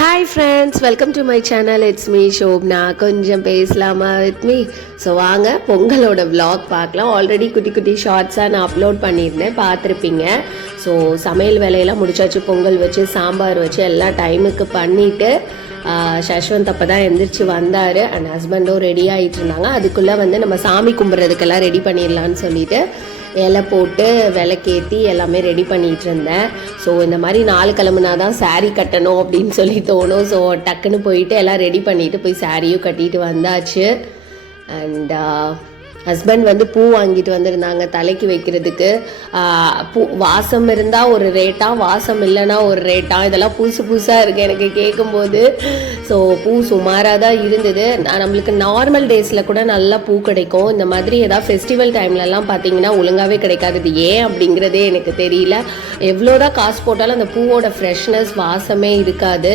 Hi friends, welcome to my channel. It's me Shobana. கொஞ்சம் பேசலாமா with me? So வாங்க பொங்கலோட vlog பார்க்கலாம். ஆல்ரெடி குட்டி குட்டி ஷார்ட்ஸாக நான் அப்லோட் பண்ணியிருந்தேன், பார்த்துருப்பீங்க. ஸோ சமையல் வேலையெல்லாம் முடிச்சாச்சு. பொங்கல் வச்சு சாம்பார் வச்சு எல்லாம் டைமுக்கு பண்ணிவிட்டு சஷ்வந்த் அப்போ தான் எந்திரிச்சு வந்தார். அண்ட் ஹஸ்பண்டும் ரெடி ஆகிட்டு இருந்தாங்க. அதுக்குள்ளே வந்து நம்ம சாமி கும்பிட்றதுக்கெல்லாம் ரெடி பண்ணிடலான்னு சொல்லிட்டு இலை போட்டு விளக்கேற்றி எல்லாமே ரெடி பண்ணிகிட்டு இருந்தேன். ஸோ இந்த மாதிரி 4 கிழமைனா தான் சாரீ கட்டணும் அப்படின்னு சொல்லி தோணும். ஸோ டக்குன்னு போயிட்டு எல்லாம் ரெடி பண்ணிவிட்டு போய் சாரியும் கட்டிட்டு வந்தாச்சு. அண்ட் ஹஸ்பண்ட் வந்து பூ வாங்கிட்டு வந்திருந்தாங்க தலைக்கு வைக்கிறதுக்கு. பூ வாசம் இருந்தால் ஒரு ரேட்டா, வாசம் இல்லைன்னா ஒரு ரேட்டா. இதெல்லாம் புதுசாக இருக்குது எனக்கு கேட்கும்போது. ஸோ பூ சுமாராக தான் இருந்தது. நம்மளுக்கு நார்மல் டேஸில் கூட நல்லா பூ கிடைக்கும். இந்த மாதிரி ஏதாவது ஃபெஸ்டிவல் டைம்லலாம் பார்த்தீங்கன்னா ஒழுங்காகவே கிடைக்காது. இது ஏன் அப்படிங்கிறதே எனக்கு தெரியல. எவ்வளோதான் காசு போட்டாலும் அந்த பூவோட ஃப்ரெஷ்னஸ் வாசமே இருக்காது.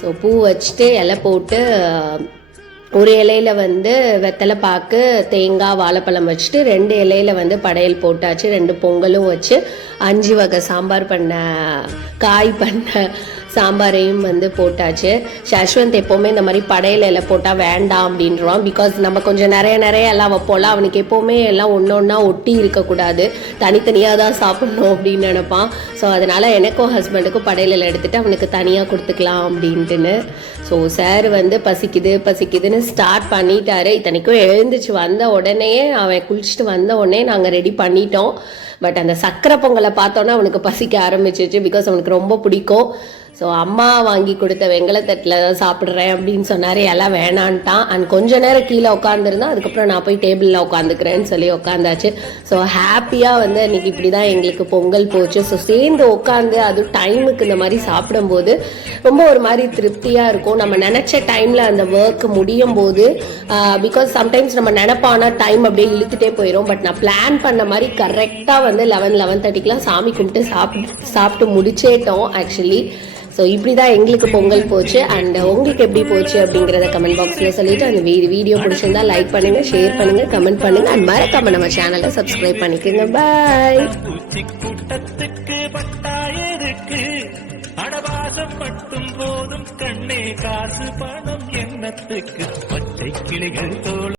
ஸோ பூ வச்சுட்டு இலை போட்டு ஒரு இலையில வந்து வெத்தலை பாக்கு, தேங்காய், வாழைப்பழம் வச்சுட்டு 2 இலையில வந்து படையல் போட்டாச்சு. 2 பொங்கலும் வச்சு 5 வகை சாம்பார் பண்ண, காய் பண்ண சாம்பாரையும் வந்து போட்டாச்சு. சஷ்வந்த் எப்போவுமே இந்த மாதிரி படையல் இலை போட்டால் வேண்டாம் அப்படின்றான். பிகாஸ் நம்ம கொஞ்சம் நிறைய எல்லாம் வைப்போம்ல, அவனுக்கு எப்போவுமே எல்லாம் ஒன்றா ஒட்டி இருக்கக்கூடாது, தனித்தனியாக தான் சாப்பிட்ணும் அப்படின்னு நினைப்பான். ஸோ அதனால் எனக்கும் ஹஸ்பண்டுக்கும் படையல் இலை எடுத்துகிட்டு அவனுக்கு தனியாக கொடுத்துக்கலாம் அப்படின்ட்டுன்னு. ஸோ சார் வந்து பசிக்குதுன்னு ஸ்டார்ட் பண்ணிட்டாரு. இத்தனைக்கும் எழுந்திரிச்சு வந்த உடனே, அவன் குளிச்சுட்டு வந்த உடனே நாங்கள் ரெடி பண்ணிட்டோம். பட் அந்த சக்கரை பொங்கலை பார்த்தோன்னா அவனுக்கு பசிக்க ஆரம்பிச்சிச்சு. பிகாஸ் அவனுக்கு ரொம்ப பிடிக்கும். ஸோ அம்மா வாங்கி கொடுத்த வெங்கலத்தட்டில் தான் சாப்பிட்றேன் அப்படின்னு சொன்னார். எல்லாம் வேணான்ட்டான். அண்ட் கொஞ்ச நேரம் கீழே உட்காந்துருந்தான். அதுக்கப்புறம் நான் போய் டேபிளில் உட்காந்துக்கிறேன்னு சொல்லி உட்காந்தாச்சு. ஸோ ஹாப்பியாக வந்து அன்றைக்கி இப்படி தான் எங்களுக்கு பொங்கல் போச்சு. ஸோ சேர்ந்து உட்காந்து அதுவும் டைமுக்கு இந்த மாதிரி சாப்பிடும்போது ரொம்ப ஒரு மாதிரி திருப்தியாக இருக்கும். நம்ம நினச்ச டைமில் அந்த ஒர்க் முடியும் போது, பிகாஸ் சம்டைம்ஸ் நம்ம நினைப்பானா டைம் அப்படியே இழுத்துட்டே போயிடும். பட் நான் பிளான் பண்ண மாதிரி கரெக்டாக வந்து 11:30க்கெலாம் சாமி கும்பிட்டு சாப்பிட்டு முடிச்சேட்டோம் ஆக்சுவலி. ஸோ இப்படி தான் எங்களுக்கு பொங்கல் போச்சு. அண்ட் உங்களுக்கு எப்படி போச்சு அப்படிங்கிறத கமெண்ட் பாக்ஸில் சொல்லிவிட்டு, அந்த வீடியோ பிடிச்சிருந்தா லைக் பண்ணுங்கள், ஷேர் பண்ணுங்கள், கமெண்ட் பண்ணுங்கள். அண்ட் மறக்காம நம்ம சேனலை சப்ஸ்கிரைப் பண்ணிக்கோங்க. பாய். மட்டும் போதும் கண்ணே காசு பணம் எண்ணத்துக்கு பச்சை கிளிகள் தோல்